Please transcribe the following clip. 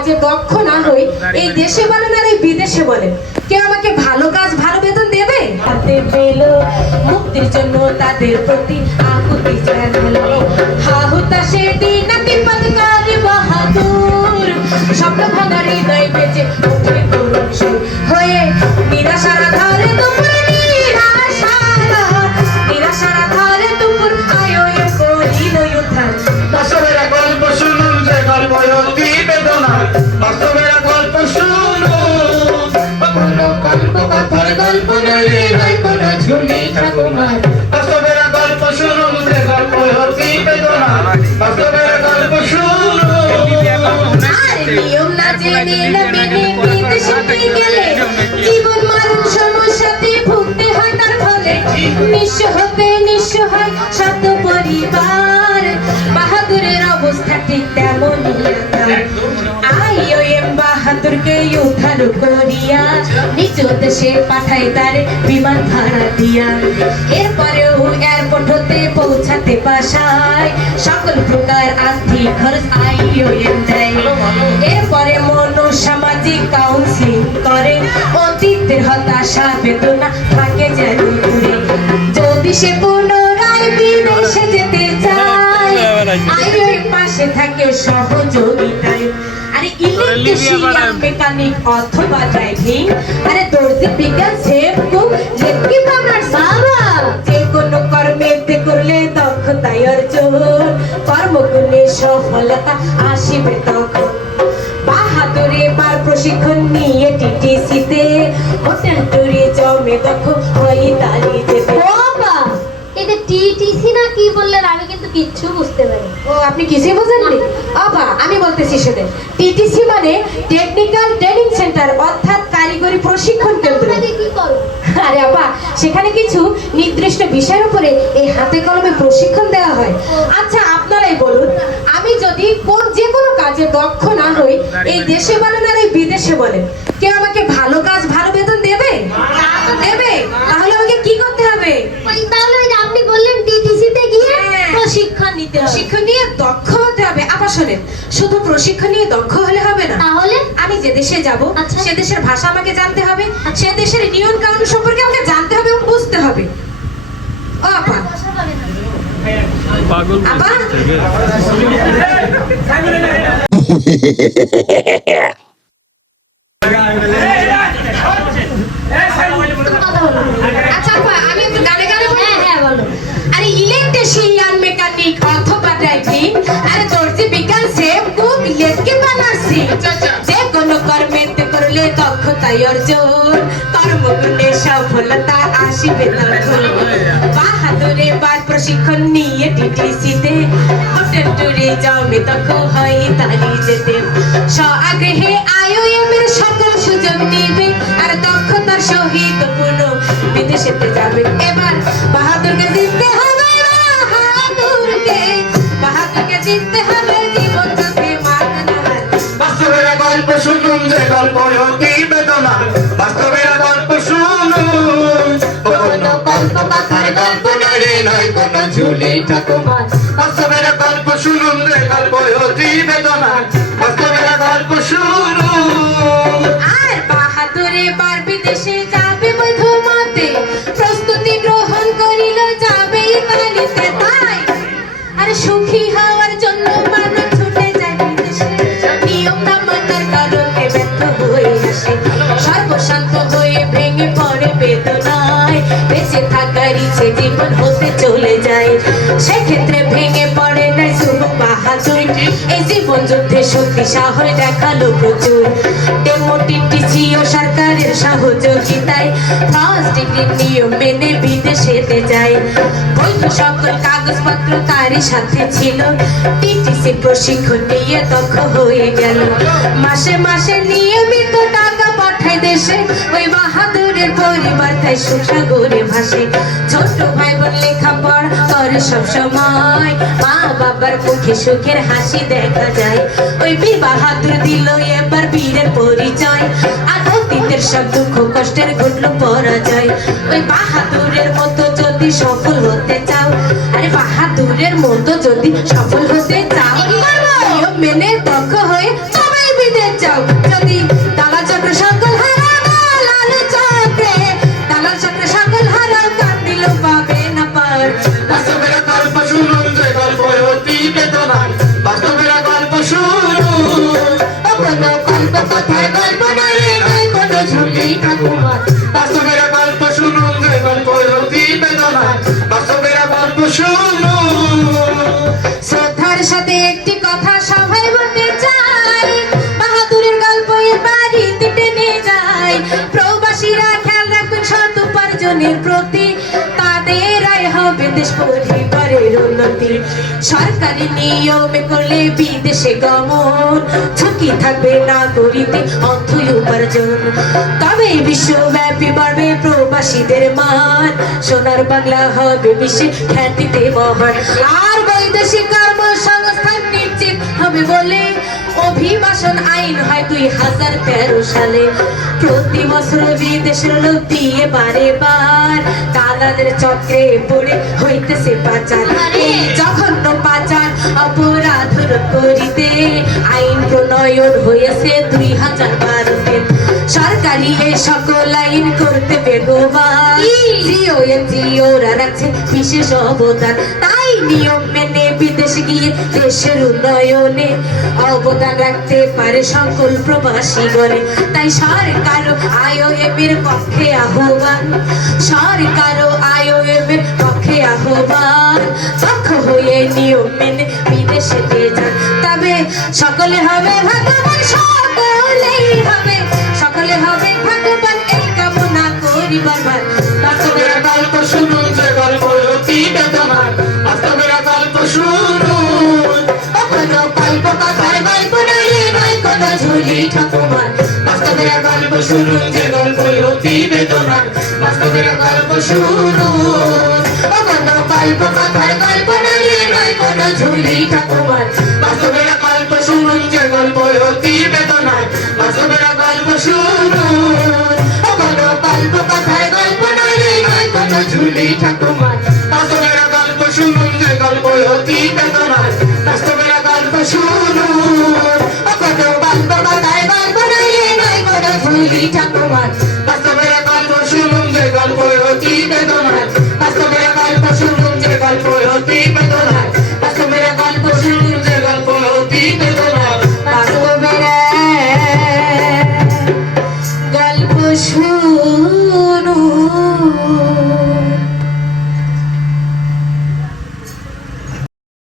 কাজে দক্ষ না হই, এই দেশে বলেন আর এই বিদেশে বলেন, কেউ আমাকে ভালো কাজ ভালো বেতন দেবে? হাতে পেল মুক্তির জন্য তাদের প্রতি আকুতি জানালো, হা হুতাশে দিন তিব্বত করে বাহাদুর, স্বপ্ন ভাঙা হৃদয় বেজে ওঠে করুণ সুর হয়ে, নিরাশার আধারে দুপুর নিরাশার আধারে দুপুর আয়োয়ে করিল উত্থান। বাস্তবের গল্প শুনুন, যে গল্প অতি বেদনা, বাস্তবের গল্প শুনুন, কোনো গল্প কথার গল্প নয়, নয় কোনো ঝুলি ঠাকুমার। বাস্তবের গল্প শুনুন, যে গল্প অতি বেদনা, বাস্তবের গল্প শুনুন। আর নিয়ম না জেনে না মেনে বিদেশে গেলে জীবন মরণ সমস্যাতে ভুগতে হয়, তার ফলে নিঃস্ব হতে নিঃস্ব হয় শত পরিবার। বাহাদুরের অবস্থা ঠিক তেমনই IOM বাহাদুরকে উদ্ধার করিয়া নিজ দেশে পাঠায় তারে বিমান ভাড়া দিয়া। এরপরেও এয়ারপোর্ট হতে পৌঁছাতে পাশায় সকল প্রকার আর্থিক খরচ IOM দেয়। এরপরে মনোসামাজিক কাউন্সিলিং করে, অতীতের হতাশা বেদনা থাকে যেন দূরে। যদি সে পুনরায় বিদেশে যেতে চায়, IOM পাশে থাকে সহযোগিতায়। আরে ইলেকট্রিশিয়ান, মেকানিক অথবা ড্রাইভিং, আরে দর্জি, বিজ্ঞান, শেফ, কুক, লেটকি বানার বাবা, যে কোনো কর্মেতে করলে দক্ষতায় অর্জন, কর্মগুণে সফলতা আসিবে তখন। বাহাদুরে বার প্রশিক্ষণ নিয়ে TTC-তে হোটেল ট্যুরিজমে দক্ষ হয়ে তালি যেতে। বাবা, এটা TTC না কি বললেন? আমি কিন্তু কিচ্ছু বুঝতে পারি। ও, আপনি কিছুই বোঝেননি? বাবা, আমি বলতেছি শুনেন। TTC মানে টেকনিক্যাল ট্রেনিং সেন্টার, অর্থাৎ কারিগরি প্রশিক্ষণ কেন্দ্র। আপনাকে কি করো? আরে আপা, সেখানে কিছু নির্দিষ্ট বিষয়ের উপরে এই হাতে কলমে প্রশিক্ষণ দেওয়া হয়। আচ্ছা, আপনারাই বলুন, আমি যদি যে কোনো কাজে দক্ষ না হই, এই দেশে বলেন আর এই বিদেশে বলেন, কেউ আমাকে ভালো কাজ ভালো বেতন দেবে? দেবে? তাহলে আমাকে কি করতে হবে? তাহলে ওই যে আপনি বললেন TTC-তে গিয়ে প্রশিক্ষণ নিতে হবে। প্রশিক্ষণ নিয়ে দক্ষ হতে হবে। আপা শোনেন, শুধু প্রশিক্ষণ নিয়ে দক্ষ হলে হবে না। তাহলে আমি যে দেশে যাব, আচ্ছা। সে দেশের ভাষা আমাকে জানতে হবে, সে দেশের নিয়ম কানুন সম্পর্কে আমাকে জানতে হবে এবং বুঝতে হবে। ও আপা, পাগল আপা, কথা বলো। আচ্ছা আপা, আমি একটু গানে গানে বলবো? হ্যাঁ হ্যাঁ বলো। আরে ইলেকট্রিশিয়ান, মেকানিক অথবা ড্রাইভিং, আরে দর্জি, বিজ্ঞান, শেফ, কুক, লেটকি বানারসি, যে কোনো কর্মেতে করলে দক্ষতায় অর্জন, কর্মগুণে সফলতা আসিবে তখন। বাহাদুরে বার প্রশিক্ষণ নিয়ে TTC-তে হোটেল ট্যুরিজমে দক্ষ হয়ে তালি যেতে। স্ব-আগ্রহে IOM এর সকল সুযোগ নিবে, আর দক্ষতার সহিত পুরো বিদেশেতে যাবে। এবার বাহাদুরকে জিততে হবে, বাহাদুরকে জিততে হবে, জীবন যুদ্ধে মারনা। বাস্তবের গল্প শুনুন, যে গল্প অতি বেদনা, বাস্তবের গল্প শুনুন, কোনো গল্প কথার গল্প নয়, নয় কোনো ঝুলি ঠাকুমার। বাস্তবের গল্প শুনুন, যে গল্প অতি বেদনা, বাস্তবের গল্প শুনুন। আর বাহাদুরে বার বিদেশে যাবে বৈধ মতে, প্রস্তুতি গ্রহণ করিল যাবে ইতালিতে। তাই আর সুখী হওয়ার জন্য মানুষ ছুটে যায় বিদেশে, নিয়ম না মানার কারণে ব্যর্থ হয়ে আসে, সর্বশান্ত হয়ে ভেঙে পড়ে বেদনায়, বেঁচে থাকার ইচ্ছে জীবন হতে চলে যায়। সেক্ষেত্রে ভেঙে পড়ে না শুভ বাহাদুর, এই জীবন যুদ্ধে শক্তি সাহস দেখালো প্রচুর। TTC ও সরকারের সহযোগিতায় ফার্স্ট ডিগ্রি নিয়ম মেনে বিদেশেতে যায়। বৈধ সকল কাগজপত্র তারই সাথে ছিল, TTC প্রশিক্ষণ নিয়ে দক্ষ হয়ে গেল। মাসে মাসে নিয়মিত টাকা পাঠায় দেশে, ওই বাহাদুরের পরিবার তাই সুসাগরে ভাসে। ছোট ভাই বোন লেখাপড়া করে সব সময়, মা বাবার মুখে সুখের হাসি দেখা যায়। ওই বীর বাহাদুর দিল এবার বীরের পরিচয়, আর অতীতের সব দুঃখ কষ্টের ঘটল পরাজয়। ওই বাহাদুরের মতো যদি সফল হতে চাও, আরে বাহাদুরের মতো যদি সফল হতে চাও, নিয়ম মেনে দক্ষ হয়ে সবাই বিদেশ কথার গল্প নয় নয় কোনো ঝুলি ঠাকুমার বাস্তবের গল্প শুনুন যে গল্প অতি বেদনা বাস্তবের গল্প শুনুন শ্রদ্ধার সাথে একটি কথা সবাই বলতে চাই, বাহাদুরের গল্প এ বাড়িতে টেনে যায়। প্রবাসীরা খেয়াল রাখবেন সৎ উপার্জনের প্রতি, তাদের আয় হবে দেশ পরিবারের উন্নতি। সরকারি নিয়মে করলে বিদেশে গমন, ঝুঁকি থাকবে নাগরিকদের অর্থ উপার্জন। তবে বিশ্বব্যাপী বাড়বে প্রবাসীদের মান, সোনার বাংলা হবে বিশ্বে খ্যাতিতে মহান। আর বৈদেশিক কর্মসংস্থান নিশ্চিত হবে বলে অভিবাসন আইন হয় 2013 সালে। প্রতি বছর বিদেশের লোক দিয়ে বারে বার দালালের চক্রে পড়ে হইতেছে পাচার। এই জঘন্য পাচার অপরাধ রোধ করিতে আইন প্রণয়ন হয়েছে 2012-তে। সরকারি এই সকল আইন করতে বেগবান, জিও এনজিওরা রাখছে বিশেষ অবদান। তাই নিয়ম মেনে বিদেশ গিয়ে দেশের উন্নয়নে অবদান রাখতে পারে সকল প্রবাসী গণে। তাই সরকার IOM এর পক্ষে আহ্বান, সরকার IOM এর পক্ষে আহ্বান, পক্ষ হয়ে নিয়ম মেনে বিদেশে যান। তবে সকলে হবে ভাগ্যবান, সকলেই হবে, সকলে হবে ভাগ্যবান, এই কামনা করি বারবার। বাস্তবের গল্প শুনুন যে গল্প অতি বেদনার বাস্তবের গল্প শুনুন কোনো গল্প কথার গল্প নয় নয় কোনো ঝুলি ঠাকুমার বাস্তবের গল্প শুনুন যে গল্প অতি বেদনার বাস্তবের গল্প শুনুন কোনো গল্প কথার গল্প নয় নয় কোনো ঝুলি ঠাকুমার বাস্তবের গল্প শুনুন যে গল্প অতি বেদনার বাস্তবের গল্প শুনুন কোনো গল্প কথার গল্প নয় নয় কোনো ঝুলি ঠাকুমার বাস্তবের গল্প শুনুন যে গল্প অতি বেদনার